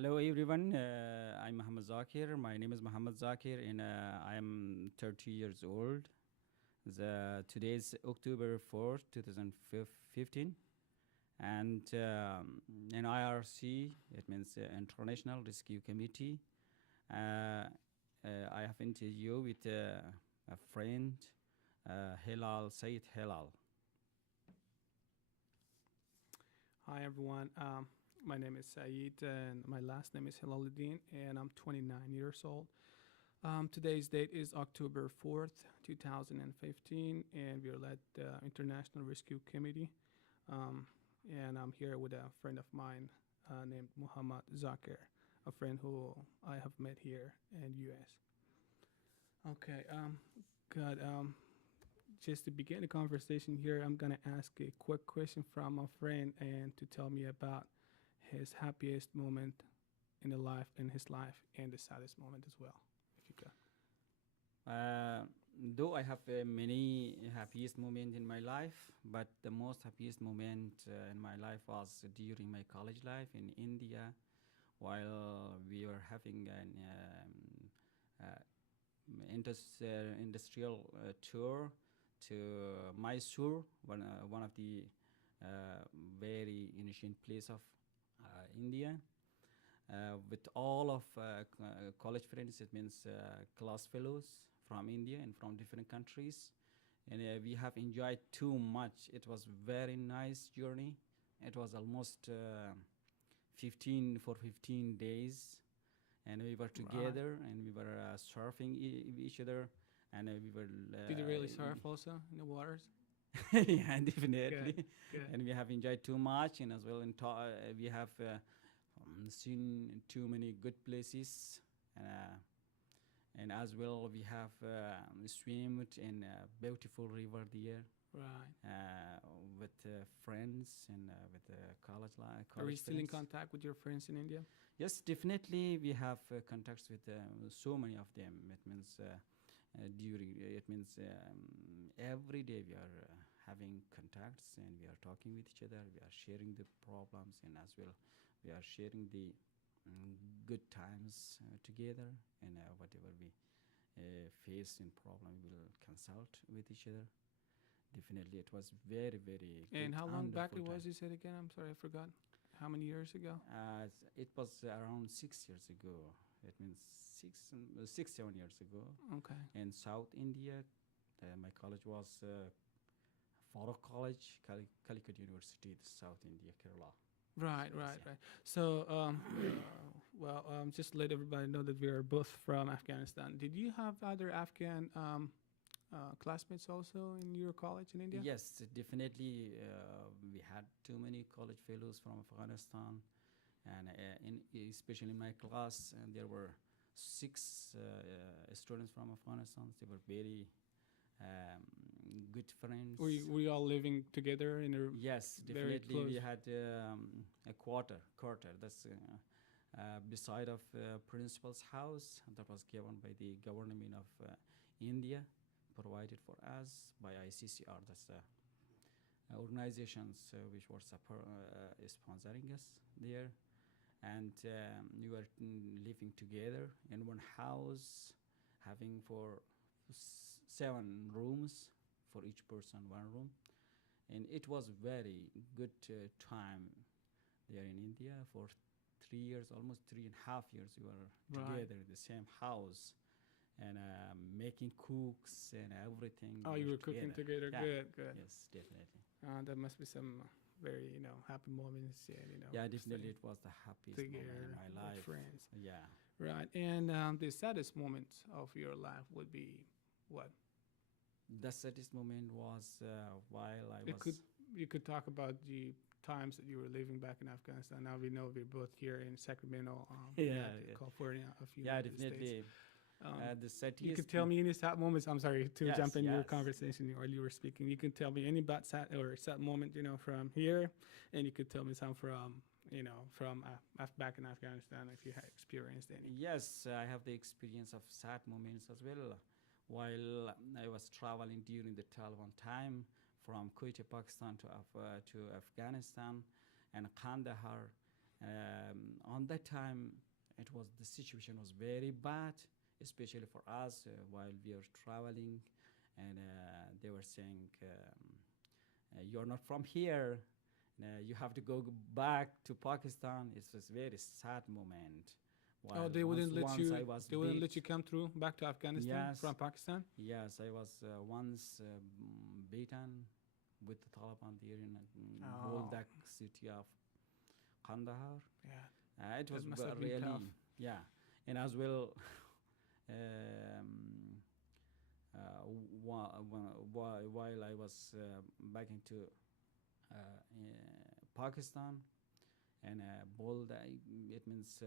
Hello everyone, I'm Mohammad Zaker. My name is Mohammad Zaker and I am 30 years old. Today is October 4th, 2015 and in IRC, it means International Rescue Committee. I have interviewed with a friend, Said Helal. Hi everyone, my name is Saeed and my last name is Helaludin and I'm 29 years old. Today's date is October 4th, 2015 and we are at the International Rescue Committee. And I'm here with a friend of mine named Mohammad Zaker, a friend who I have met here in US. Okay, good. Just to begin the conversation here, I'm gonna ask a quick question from my friend and to tell me about his happiest moment in his life, and the saddest moment as well, if you could. Though I have many happiest moments in my life, but the most happiest moment in my life was during my college life in India, while we were having an industrial tour to Mysore, one of the very ancient place of India, with all of college friends. It means class fellows from India and from different countries, and we have enjoyed too much. It was very nice journey. It was almost 15 days, and we were together and we were surfing each other, and we were. Did you really surf also in the waters? Yeah, definitely. Good, good. And we have enjoyed too much, and as well, we have seen too many good places, and as well we have swimmed in a beautiful river there. Right. With friends and with college life. Are you still in contact with your friends in India? Yes, definitely. We have contacts with so many of them. It means every day we are having contacts and we are talking with each other. We are sharing the problems, and as well we are sharing the good times together, and whatever we face in problem, we will consult with each other. Definitely, it was very, very good. And how long back it wonderful was, time. you said again? I'm sorry, I forgot. How many years ago? It was around 6 years ago. It means 7 years ago. Okay. In South India, my college was Farooq College, Calicut University, South India, Kerala. Right, So, right, yeah. right. So, just let everybody know that we are both from Afghanistan. Did you have other Afghan classmates also in your college in India? Yes, definitely. We had too many college fellows from Afghanistan, and especially in my class, and there were 6 students from Afghanistan. They were very good friends. Were you all living together in a Yes, very definitely. We close? had a quarter. That's beside of principal's house that was given by the government of India, provided for us by ICCR. That's the organizations which were sponsoring us there, and we were living together in one house, having for 7 rooms, for each person 1 room, and it was very good time there in India. For 3 years, almost 3.5 years, we were Right. together in the same house, and making cooks and everything. Oh, we you were cooking together. Yeah. Good, good. Yes, definitely. There must be some very, happy moments and, Yeah, definitely. staying It was the happiest moment together in my with life. friends. Yeah. Right. And the saddest moment of your life would be what? The saddest moment was while I It was. you could talk about the times that you were living back in Afghanistan. Now we know we're both here in Sacramento, Yeah, yeah. California, of Yeah, United States. definitely. The saddest. You could tell me any sad moments. I'm sorry to Yes, jump in your yes. conversation while you were speaking. You can tell me any about sad moment, from here, and you could tell me some from, from back in Afghanistan if you had experienced any. Yes, I have the experience of sad moments as well. While I was traveling during the Taliban time from Quetta, Pakistan to Afghanistan and Kandahar, On that time, the situation was very bad, especially for us while we were traveling, and they were saying, "You're not from here. You have to go back to Pakistan." It was a very sad moment. Oh, While they wouldn't let once you. I was They wouldn't let beat. you come through back to Afghanistan Yes, from Pakistan. yes, I was once beaten with the Taliban there in Oh, Boldak city of Kandahar. yeah, It that was must have been tough. really, yeah, and as well, um, while I was back into Pakistan and Bolda, it means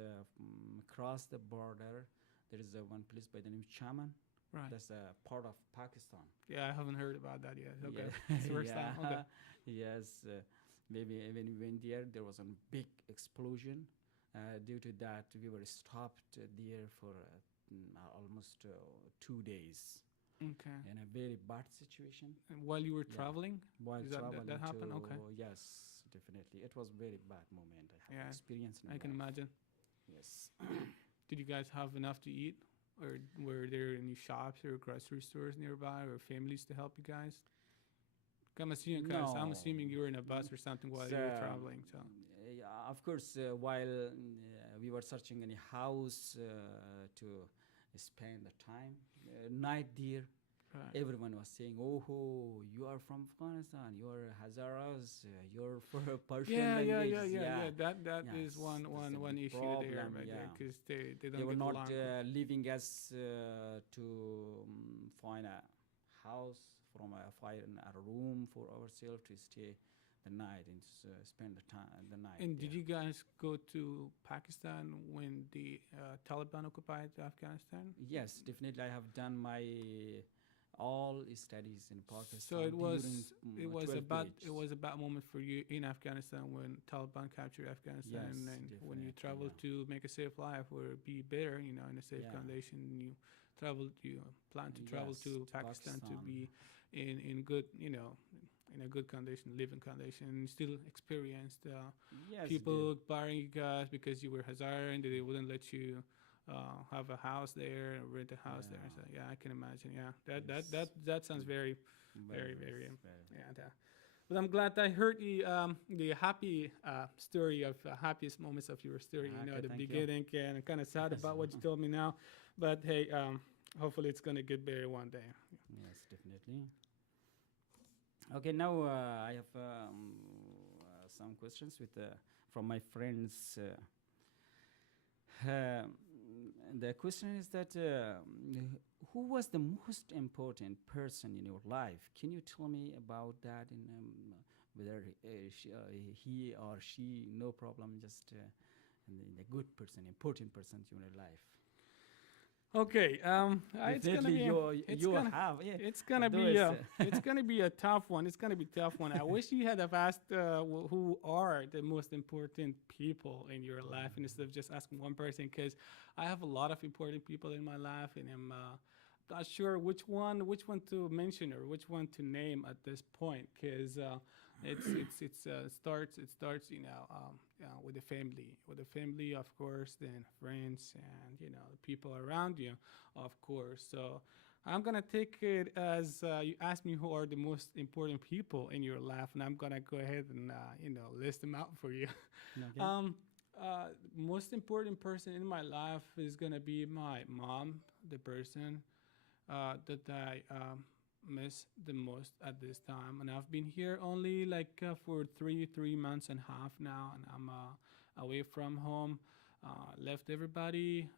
across the border. There is one place by the name Chaman. Right. That's a part of Pakistan. Yeah, I haven't heard about that yet. Okay, Yeah, it's the first time. Okay. Yes. Maybe when we went there was a big explosion. Due to that, we were stopped there for almost 2 days Okay. in a very bad situation. And while you were Yeah. traveling, While is that traveling that happened? to Okay. yes, definitely, it was very bad moment I have Yeah, experienced in I my can life. imagine. Yes. Did you guys have enough to eat, or were there any shops or grocery stores nearby, or families to help you guys? I'm assuming, cause I'm No. assuming you were in a bus or something while you were traveling. So Yeah, of course, while we were searching any house to spend the time, night there, right. everyone was saying, "Oh, you are from Afghanistan. You are Hazaras. You're for Persian Yeah, language." That is Yes, one that's one a one big issue there, problem, right there, yeah. because they don't They were get not along. living as to find a house find a room for ourselves to stay the night and spend the night And there. did you guys go to Pakistan when the Taliban occupied Afghanistan? Yes, definitely. I have done my all studies in So Pakistan it was during it was 12 about periods. it was about moment for you in Afghanistan when Taliban captured Afghanistan, Yes, and when you definitely, traveled yeah. to make a safe life or be better, in a safe Yeah. condition. You plan to travel Yes, to to Pakistan to Pakistan. be in good, in a good condition, living condition, and still experienced Yes, people barring you guys because you were Hazara and they wouldn't let you have a house there or rent a house there. So yeah, yeah, I can imagine. Yeah, yes, that sounds mm, very, very, very, very. yeah. But I'm glad I heard the happy story of happiest moments of your story. Okay, At the thank you. beginning, and I'm kind of sad Yes, about what you told me now. But hey, hopefully it's gonna get better one day. yes, definitely. Okay, now I have some questions from my friends. The question is that who was the most important person in your life? Can you tell me about that? In whether he or she, no problem, just the good person, important person in your life. Okay, it's gonna Definitely, be it's you gonna have, yeah. it's gonna be Those, it's gonna be a tough one. It's gonna be a tough one. I wish you had have asked who are the most important people in your life instead of just asking one person. Because I have a lot of important people in my life, and I'm not sure which one to mention or which one to name at this point. Because it starts with the family, of course, then friends, and the people around you, of course. So I'm gonna take it as you asked me who are the most important people in your life, and I'm gonna go ahead and list them out for you. okay. um, Most important person in my life is gonna be my mom, the person that I miss the most at this time. And I've been here only like for three months and a half now, and I'm away from home. Left everybody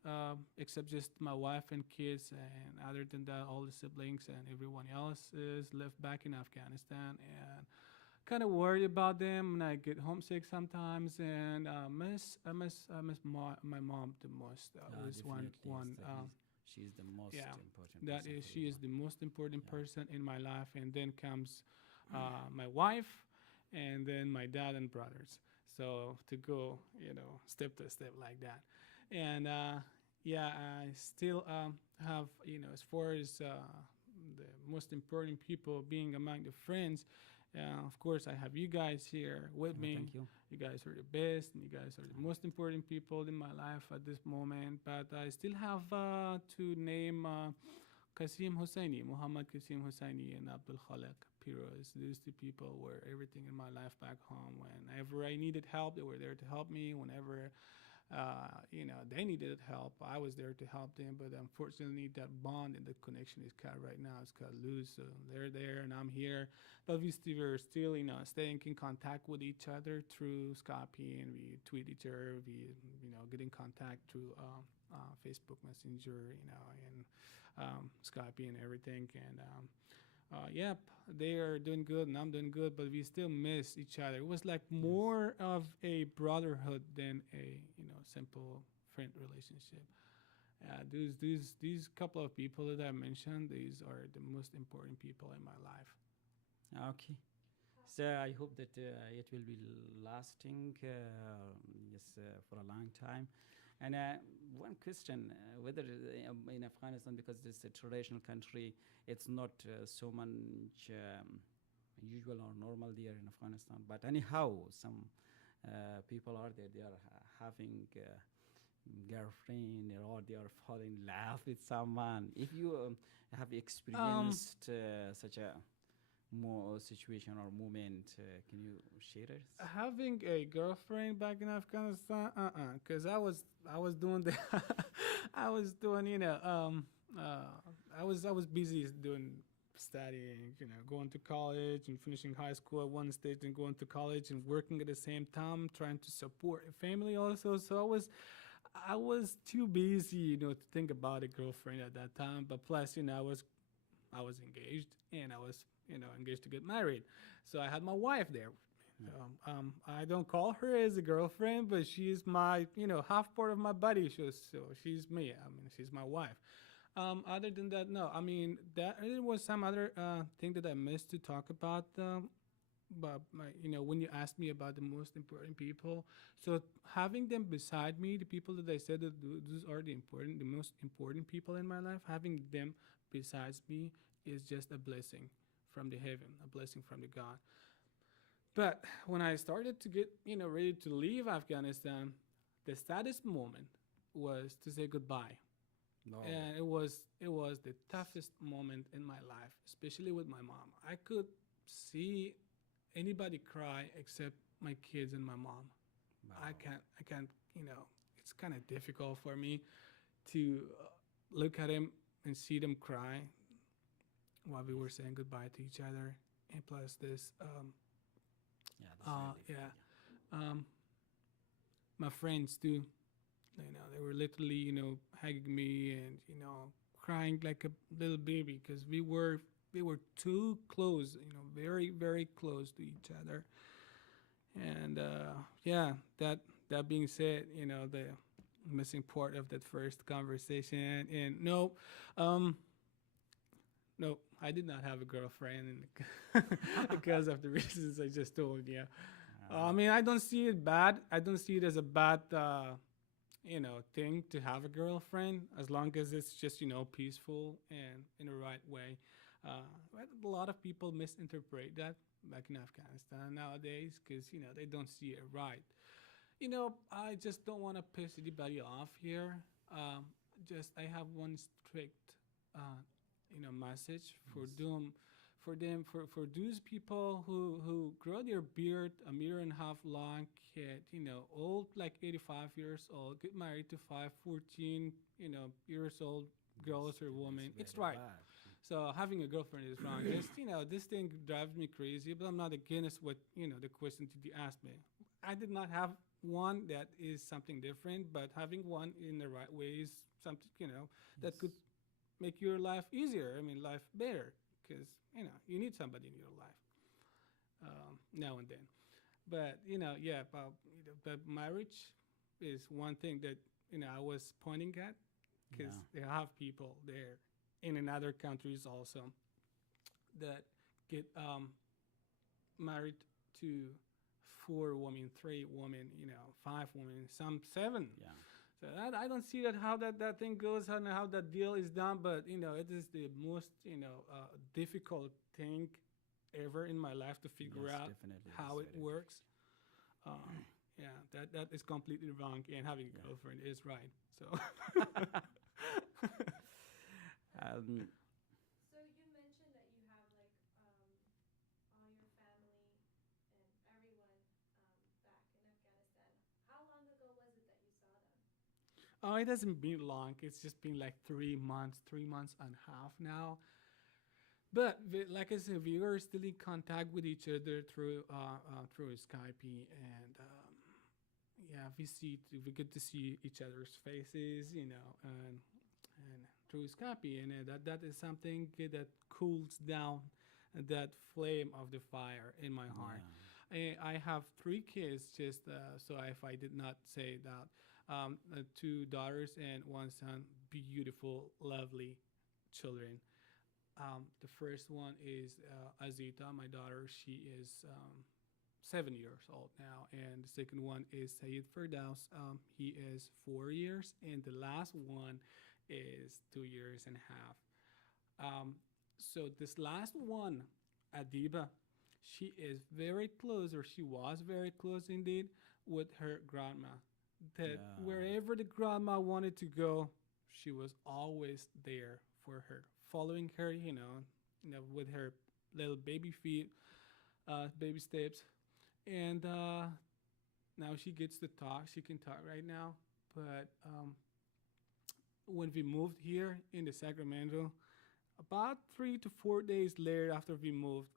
except just my wife and kids, and other than that, all the siblings and everyone else is left back in Afghanistan. And kind of worried about them, and I get homesick sometimes, and I miss my mom the most. Was one Definitely, one. she's the most Yeah, important that person is, for she your is life. the most important Yeah. person in my life, and then comes my wife, and then my dad and brothers. So to go, step to step like that, and yeah, I still have, as far as the most important people being among the friends, Of course, I have you guys here with me. Thank you. You guys are the best, and you guys are the most important people in my life at this moment. But I still have to name Qasim Hosseini, Muhammad Qasim Hosseini, and Abdul Khalek Piroz. These two people were everything in my life back home. Whenever I needed help, they were there to help me. Whenever they needed help, I was there to help them. But unfortunately, that bond and the connection is cut right now. It's cut loose. So they're there and I'm here. But we're still, staying in contact with each other through Skype, and we tweet each other. We, get in contact through Facebook Messenger, and Skype and everything. And yep, they are doing good and I'm doing good, but we still miss each other. It was like more of a brotherhood than a simple friend relationship. These couple of people that I mentioned, these are the most important people in my life. Okay. So I hope that it will be lasting, yes, for a long time. And one question, whether in Afghanistan, because it's a traditional country, it's not so much usual or normal there in Afghanistan. But anyhow, some people are there, they are having girlfriend or they are falling in love with someone. If you have experienced such a more situation or moment, can you share it? Having a girlfriend back in Afghanistan, because I was doing the, I was doing, I was busy doing studying, going to college and finishing high school at one stage and going to college and working at the same time, trying to support a family also. So I was too busy, to think about a girlfriend at that time. But plus, I was engaged and I was, engaged to get married. So I had my wife there. I don't call her as a girlfriend, but she's my, half part of my body. So she's me. I mean, she's my wife. Other than that, no. I mean, there was some other thing that I missed to talk about. But when you asked me about the most important people, so having them beside me, the people that I said that those are the most important people in my life, having them besides me is just a blessing from the heaven, a blessing from the God. But when I started to get, ready to leave Afghanistan, the saddest moment was to say goodbye. No. And it was the toughest moment in my life, especially with my mom. I could see anybody cry except my kids and my mom. Wow. I can't, it's kind of difficult for me to look at him and see them cry while we were saying goodbye to each other. And plus this, my friends too, they were literally, hugging me and, crying like a little baby because they were too close, very, very close to each other. And that being said, the missing part of that first conversation, and no, I did not have a girlfriend because of the reasons I just told you. I mean, I don't see it bad. I don't see it as a bad, thing to have a girlfriend as long as it's just, peaceful and in the right way. But a lot of people misinterpret that back in Afghanistan nowadays because, they don't see it right. I just don't want to piss anybody off here. I have one strict, message for them, for those people who grow their beard a meter and a half long, get, old, like 85 years old, get married to 14, years old girls or women. It's right. Bad. So having a girlfriend is wrong. Just, this thing drives me crazy, but I'm not against what, the question that you asked me. I did not have one that is something different, but having one in the right way is something, that could make your life easier. I mean, life better, because, you need somebody in your life now and then. But, but marriage is one thing that, I was pointing at, because they have people there in other countries also that get married to 4 women, 3 women, 5 women, some 7. Yeah. So I don't see how that thing goes and how that deal is done, but it is the most difficult thing ever in my life to figure Yes, out definitely. how It's it very works. Yeah, that is completely wrong, and having a yeah. girlfriend is right. So um, So you mentioned that you have like all your family and everyone back in Afghanistan. How long ago was it that you saw them? oh, it hasn't been long. It's just been like 3 months, 3 months and a half now. But like I said, we are still in contact with each other through Skype, and yeah, we get to see each other's faces, and through Skype, and that is something that cools down that flame of the fire in my heart. yeah. I have 3 kids, just so if I did not say that, 2 daughters and 1 son, beautiful, lovely children. The first one is Azita, my daughter. She is 7 years old now, and the second one is Sayed Firdaus. He is 4 years, and the last one is 2 years and a half. So this last one, Adiba, she is very close, or she was very close indeed, with her grandma. That Yeah. wherever the grandma wanted to go, she was always there for her, following her, with her little baby feet, baby steps, and now she gets to talk. She can talk right now, but when we moved here in the Sacramento, about 3 to 4 days later after we moved,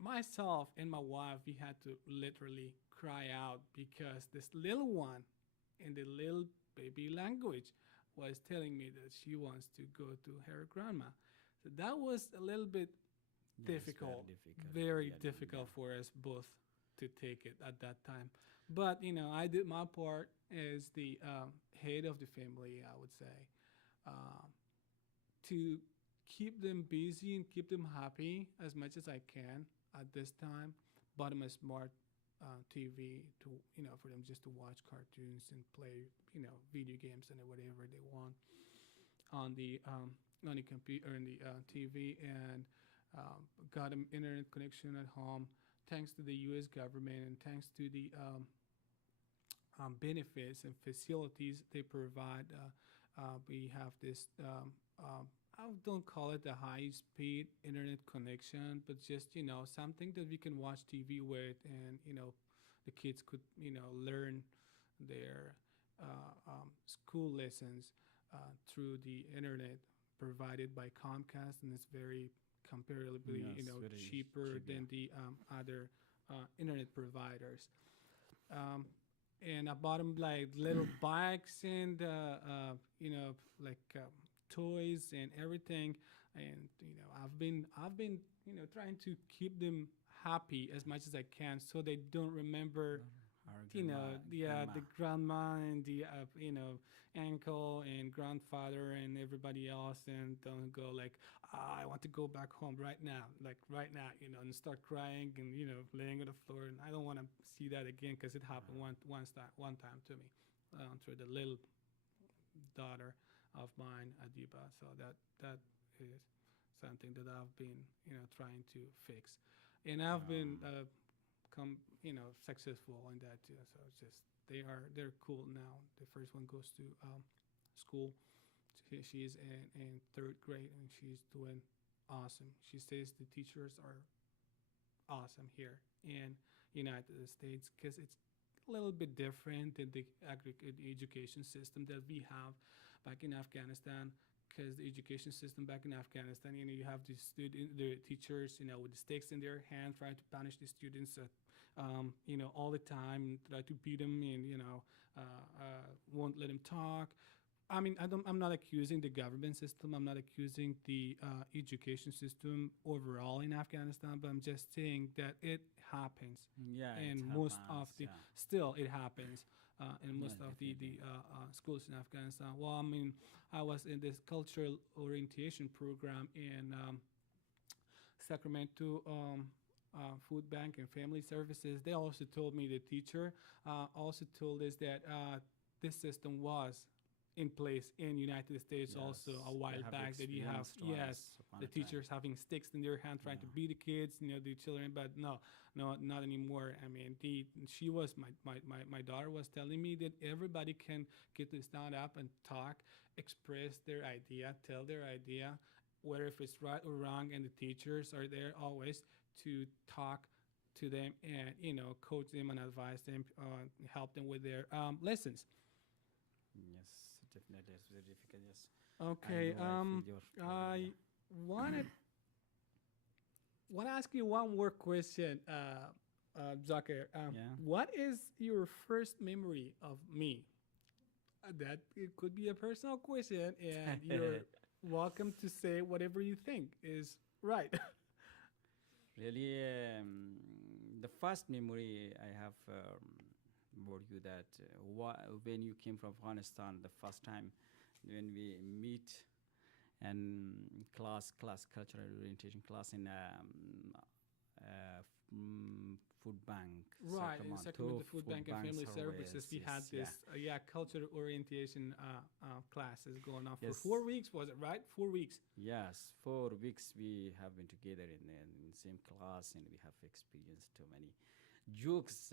myself and my wife, we had to literally cry out because this little one in the little baby language was telling me that she wants to go to her grandma. So that was a little bit Yeah, it's difficult, very very difficult. difficult for us both to take it at that time. But I did my part as the head of the family, I would say, um, to keep them busy and keep them happy as much as I can at this time. Bought them a smart TV to for them just to watch cartoons and play video games and whatever they want on the computer and the TV, and got an internet connection at home thanks to the U.S. government and thanks to the benefits and facilities they provide. We have this. I don't call it the high speed internet connection, but just something that we can watch TV with, and the kids could learn their school lessons through the internet provided by Comcast, and it's very comparatively Yes, very cheaper cheap. Yeah. than the other internet providers. Um, and I bought them like little bikes and like toys and everything. And I've been trying to keep them happy as much as I can, so they don't remember Our grandma, the grandma and the uncle and grandfather and everybody else, and don't go like, I want to go back home right now, like right now, and start crying and laying on the floor, and I don't want to see that again because it happened one time to me, to the little daughter of mine, Adiba. So that is something that I've been trying to fix, and I've been successful in that too. So it's just they're cool now. The first one goes to school. She's in third grade, and she's doing awesome. She says the teachers are awesome here in United States because it's a little bit different than the education system that we have back in Afghanistan. Because the education system back in Afghanistan, you have the teachers, with the sticks in their hand, trying to punish the students, all the time, try to beat them, and won't let them talk. I mean, I'm not accusing the government system. I'm not accusing the education system overall in Afghanistan, but I'm just saying that it happens, Yeah, it and most of happens. the Yeah. still it happens in Yeah, most of the definitely. schools in Afghanistan. Well, I mean, I was in this cultural orientation program in Sacramento. Food Bank and Family Services. They also told me, the teacher also told us that this system was in place in United States also a Yes, while I have back that you have, experienced yes, once upon the a time. teachers having sticks in their hand trying to Yeah. beat the kids, the children, but no, no, not anymore. I mean, she was my daughter was telling me that everybody can get to stand up and talk, express their idea, tell their idea, whether if it's right or wrong, and the teachers are there always to talk to them and coach them and advise them, help them with their lessons. Yes, definitely. It's very difficult. Yes, I Okay, know. I feel your problem. I wanted want to ask you one more question, Zaker. Yeah. What is your first memory of me? That it could be a personal question, and you're welcome to say whatever you think is right. Really, the first memory I have about you that when you came from Afghanistan the first time, when we meet and class cultural orientation class in food bank. Right, in Sacramento Food Bank and Family Services, we had Yeah. this cultural orientation classes going on for Yes. 4 weeks. Was it right? 4 weeks. Yes, 4 weeks we have been together in same class, and we have experienced too many jokes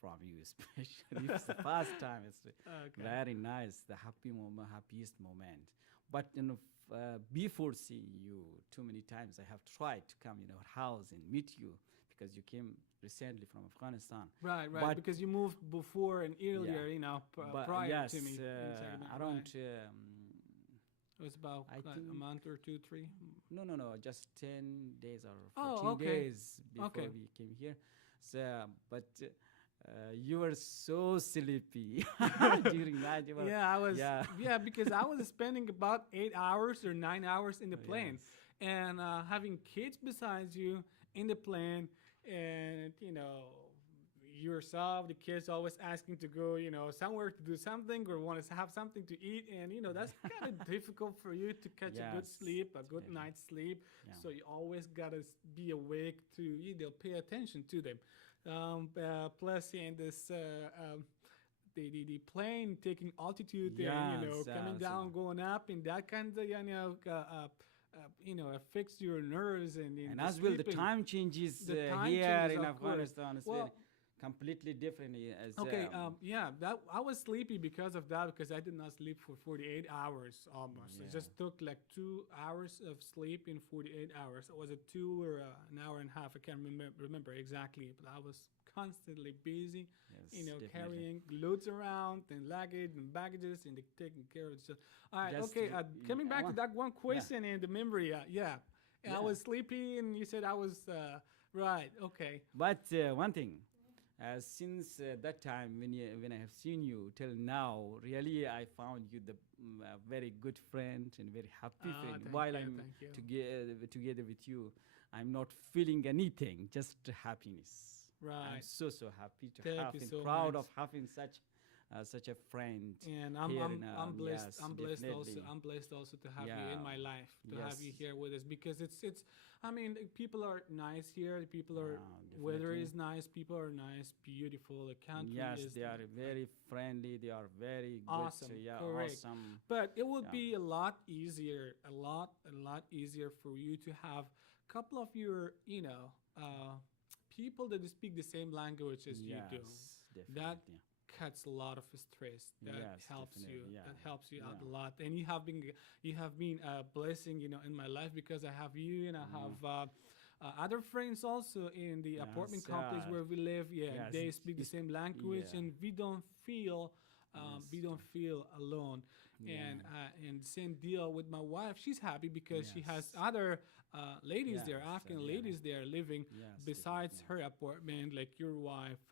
from you, especially. It's the first time. It's Okay. very nice, the happiest moment. But before seeing you too many times, I have tried to come in our house and meet you because you came recently from Afghanistan. Right, But- because you moved before and earlier, But prior yes, to me. in Sacramento, around. right. It was about I a think- month or two, three. No, just 10 days or Oh, 14 okay. days before Okay. we came here. So, but you were so sleepy during that. You were, Yeah, I was. yeah. Yeah, because I was spending about 8 hours or 9 hours in the plane, Yes. and having kids besides you in the plane, and yourself, the kids always asking to go, somewhere to do something or want to have something to eat, and that's kind of difficult for you to catch a good Yes, sleep, a good definitely. night's sleep. Yeah. So you always gotta be awake to pay attention to them. Plus, in this. The plane taking altitude and Yes, coming yes, down, yeah. going up, and that kind of affects your nerves and And the as well, the sleeping. time changes The time here changes, in of course. Afghanistan. It's Well- very completely different. As, Okay, yeah, that I was sleepy because of that, because I did not sleep for 48 hours almost. It Yeah. just took like 2 hours of sleep in 48 hours. Was it 2 or an hour and a half? I can't remember exactly, but I was constantly busy, yes, definitely. carrying loads around and luggage and baggages and taking care of stuff. All right, Just okay. Coming I back to want- that one question and the memory, yeah. And I Yeah. was sleepy, and you said I was right. Okay. But one thing, since that time when I have seen you till now, really I found you the very good friend and very happy Ah, friend. thank While you, I'm thank you. together with you, I'm not feeling anything, just happiness. I'm Right. so happy to Thank have you and so proud much. of having such a friend. And here I'm in, blessed. yes, I'm blessed also. definitely. I'm blessed also to have you Yeah. in my life, to have you Yes. here with us, because it's. I mean, people are nice here. The people are. Yeah, Weather definitely. is nice. People are nice. Beautiful. The country Yes, is. they are very friendly. They are very good. Awesome, Yeah, correct. awesome. But it would Yeah. be a lot easier, a lot easier for you to have a couple of your, people that speak the same language as you do. Definitely. Cuts a lot of stress. That Yes, helps you. definitely, yeah, That helps you out a yeah. lot. And you have been a blessing, in my life, because I have you and I have other friends also in the apartment Yes, complex yeah. where we live. Yeah, Yes, they it's- speak the it's- same language, yeah. and we don't feel. We Yes, don't feel alone, Yeah. and same deal with my wife. She's happy because she has Yes. other ladies there, Yes, Afghan yeah. ladies there living Yes, besides definitely. her apartment, like your wife,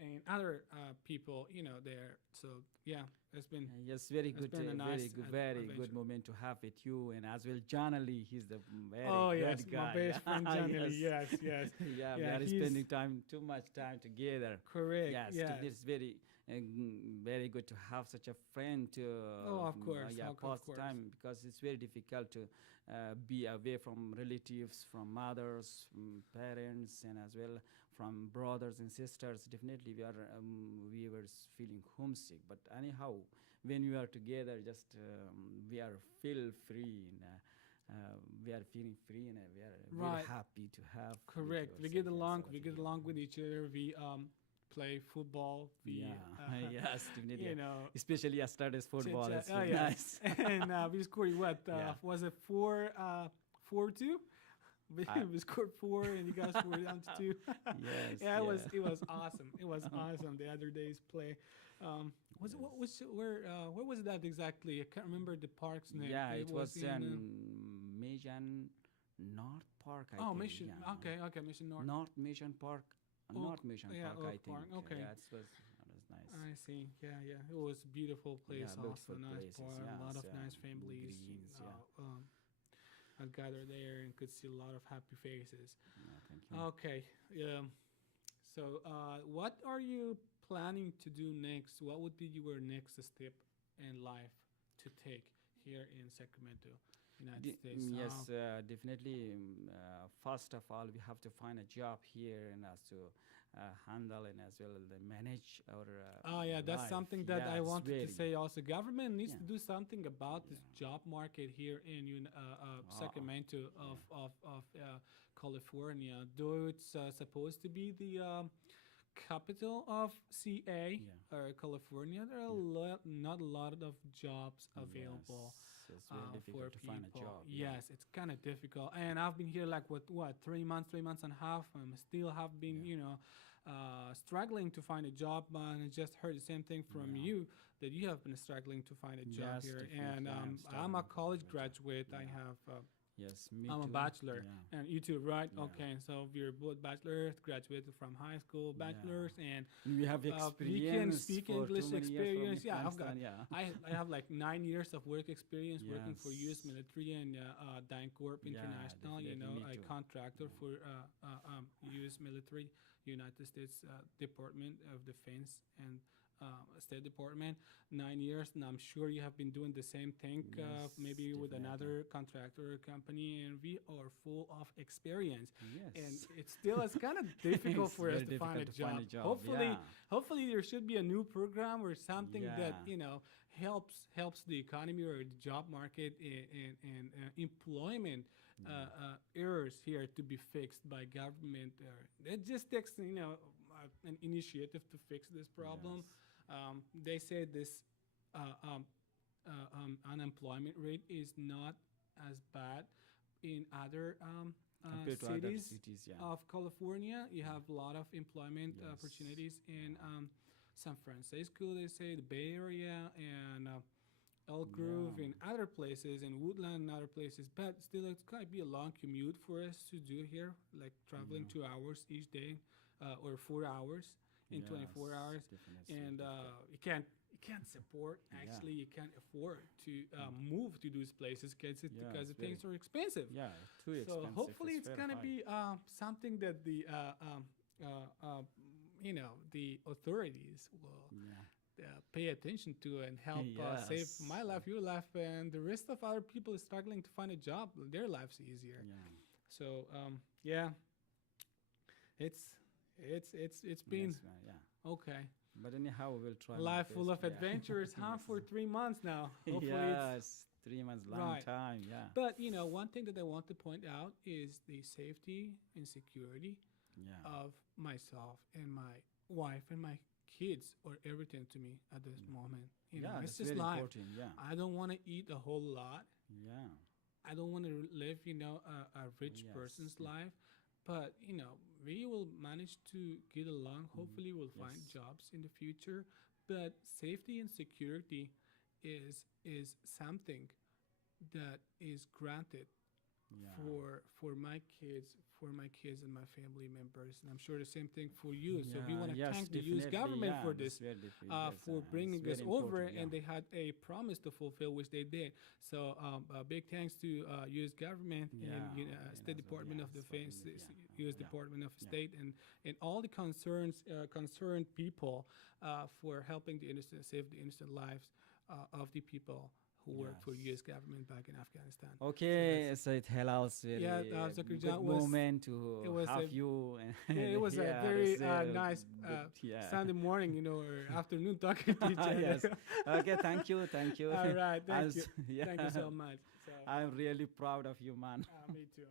and other people, there. So yeah, it's been Yes, very It's good, been a nice very adventure. good moment to have with you, and as well, John Ali. He's the very oh good yes, guy. my best friend Janely. Yes, yes, yeah, we Yeah, are he's- spending too much time together. correct. Yes, yeah. it's very very good to have such a friend to Oh, of course. yeah, Of pass the course. time, because it's very difficult to be away from relatives, from mothers, parents, and as well from brothers and sisters. Definitely we were feeling homesick, but anyhow, when we are together, just we are feel free, and we are feeling free, and we are very Right. happy to have with Correct. We ourselves. get Yes, along. our We get family. along with each other. We play football. We Yeah, yes, definitely. you know, Especially yesterday's football chit-chat. is Oh very yeah. nice. And we scored what? Yeah. Was it 4-2? We, I- we scored 4, and you guys scored down to 2. Yes, Yeah, it was yeah. it was awesome. It was awesome. The other day's play. Was it what was it, where was that exactly? I can't remember the park's name. Yeah, it was in in Mission North Park, I think. Mission. Yeah. Okay, Mission North. North Mission Park. Oak- North Mission yeah, Park, Oak I think. Park, okay. Yeah, that was nice. I see. Yeah. It was a beautiful place. Yeah, beautiful Also, nice places, park. yeah, A lot of so, nice families. greens, yeah. I gathered there and could see a lot of happy faces. Yeah, thank you. Okay. So, what are you planning to do next? What would be your next step in life to take here in Sacramento, United States? Yes, definitely. First of all, we have to find a job here, and as to handle and as well manage our. Oh yeah, that's life. something that Yeah, I it's wanted to very- say. Also, government needs Yeah. to do something about this Yeah. job market here in Sacramento of California. Though it's supposed to be the capital of CA Yeah. or California, there are not a lot of jobs available. Yes, it's very For difficult to people. find a job. Yeah. Yes, it's kind of difficult. And I've been here like what 3 months and a half. And still have been Yeah. struggling to find a job. And I just heard the same thing from Yeah. you, that you have been struggling to find a job Yes, here. definitely. And I'm I'm struggling a to college find a job. graduate. I Yeah. have Yes, me I'm a too. bachelor, Yeah. and you too, right? Yeah. Okay, so we're both bachelors, graduated from high school, Yeah. bachelors, and We have we can experience. speak for English 2 many years from experience. Yeah, I've got Afghanistan, yeah. I have like 9 years of work experience working for U.S. Yes. military and DynCorp Yeah, International. You know, definitely, a me too. contractor Yeah. for U.S. military, United States Department of Defense and State Department. 9 years, and I'm sure you have been doing the same thing, Yes, maybe with definitely. another contractor or company, and we are full of experience. Yes. And it's still it's kind of difficult It's for us very to find a difficult to find job. a job, Hopefully, yeah. hopefully there should be a new program or something that Yeah. helps the economy or the job market and employment errors here to be fixed by government. It just takes an initiative to fix this problem. Yes. They say this unemployment rate is not as bad in other Compared to other cities cities, yeah. of California. You have a lot of employment Yes. opportunities in San Francisco, they say, the Bay Area, and Elk Grove, Yeah. and other places, and Woodland, and other places. But still, it's going to be a long commute for us to do here, like traveling Yeah. 2 hours each day, or 4 hours in 24 Yes, hours. definitely And difficult. you can't support, Yeah. actually, you can't afford to move to those places because Yeah, because it's the things are expensive. Yeah, too expensive. So hopefully it's very gonna high. be something that the the authorities will Yeah. pay attention to and help save Yes. my life, your life, and the rest of other people struggling to find a job. Their lives easier. Yeah. So yeah, it's been Yes, yeah. okay. But anyhow, we'll try. A our life full best, of yeah. adventures, huh? For 3 months now. Hopefully it's Yes, 3 months, long Right. time. Yeah. But one thing that I want to point out is the safety and security Yeah. of myself and my wife and my kids or everything to me at this moment. Yeah, It's that's just very life. important. Yeah. I don't want to eat a whole lot. Yeah. I don't want to live, a rich Yes, person's yeah. life. But, we will manage to get along. Hopefully we'll find Yes. jobs in the future. But safety and security is something that is granted Yeah. for my kids and my family members, and I'm sure the same thing for you. So we Yeah, want to yes, thank the U.S. definitely. government Yeah, for this this, very different. Yes, for it's bringing us very over, important. and Yeah. they had a promise to fulfill, which they did. So a big thanks to U.S. government and Yeah, State and as well, Department yeah, of it's for Defense, India. U.S. Yeah, Department of yeah, State, and all the concerned people for helping the innocent, save the innocent lives of the people who work for yes. U.S. government back in Afghanistan. So Okay, that's so it allows very yeah, Zakir good Jan was moment it to was a have you. yeah, it was a Yeah, very it's nice good. Yeah. Sunday morning, or afternoon talking to each other. Yes. Okay. Thank you. Thank you. All right, thank As- you, Yeah. thank you so much. So I'm really proud of you, man. me too.